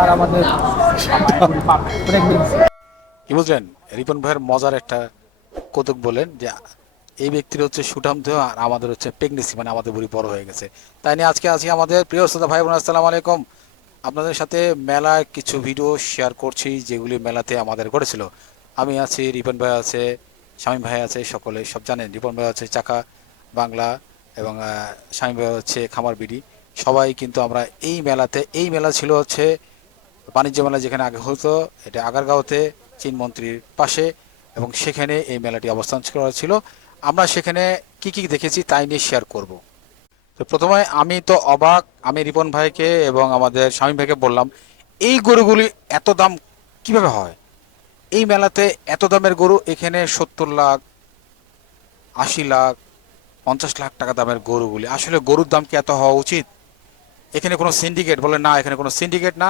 আর আমাদের কি বুঝলেন রিপন ভাইয়ের মজার একটা কৌতুক বলেন যে এই ব্যক্তির হচ্ছে সুঠাম দেহ আর আমাদের হচ্ছে প্রেগনেন্সি মানে আমাদের বুড়ি বড় হয়ে গেছে। তাই নিয়ে আজকে আছি আমাদের প্রিয় শ্রোতা ভাই বোন, আসসালামু আলাইকুম। আপনাদের সাথে মেলায় কিছু ভিডিও শেয়ার করছি, যেগুলি মেলাতে আমাদের ঘটেছিল। আমি আছি, রিপন ভাই আছে স্বামী ভাই আছে, সকলে সব জানেন। রিপন ভাই আছে চাকা বাংলা এবং স্বামী ভাই হচ্ছে খামার বিডি। সবাই কিন্তু আমরা এই মেলাতে, এই মেলা ছিল হচ্ছে বাণিজ্য মেলা যেখানে আগে হতো, এটা আগারগাঁওতে, চীন মন্ত্রীর পাশে, এবং সেখানে এই মেলাটি অবস্থান করা ছিল। আমরা সেখানে কি কি দেখেছি তাই নিয়ে শেয়ার করব। তো প্রথমে আমি তো অবাক, আমি রিপন ভাইকে এবং আমাদের স্বামী ভাইকে বললাম, এই গরুগুলি এত দাম কীভাবে হয়? এই মেলাতে এত দামের গরু এখানে সত্তর লাখ, আশি লাখ, পঞ্চাশ লাখ টাকা দামের গরুগুলি। আসলে গরুর দাম কি এত হওয়া উচিত? এখানে কোনো সিন্ডিকেট বলে না, এখানে কোনো সিন্ডিকেট না,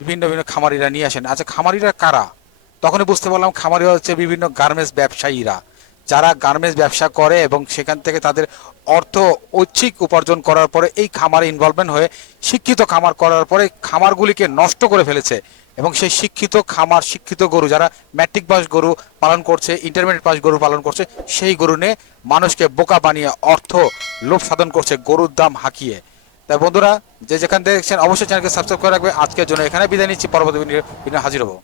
বিভিন্ন বিভিন্ন খামারিরা নিয়ে আসেন। আচ্ছা খামারিরা কারা? তখনই বুঝতে পারলাম খামারি হচ্ছে বিভিন্ন গার্মেন্টস ব্যবসায়ীরা। যারা গার্মেন্টস ব্যবসা করে এবং সেখান থেকে তাদের অর্থ ঐচ্ছিক উপার্জন করার পরে এই খামারে ইনভলভমেন্ট হয়ে শিক্ষিত খামার করার পরে খামারগুলিকে নষ্ট করে ফেলেছে। এবং সেই শিক্ষিত খামার, শিক্ষিত গরু, যারা ম্যাট্রিক পাস গরু পালন করছে ইন্টারমিডিয়েট পাস গরু পালন করছে, সেই গরু নিয়ে মানুষকে বোকা বানিয়ে অর্থ লোভ সাধন করছে, গরুর দাম হাঁকিয়ে। তাই বন্ধুরা, যে যেখান থেকে দেখছেন, অবশ্যই চ্যানেলকে সাবস্ক্রাইব করে রাখবে। আজকের জন্য এখানে বিদায় নিচ্ছি। পরবর্তী হাজির হব।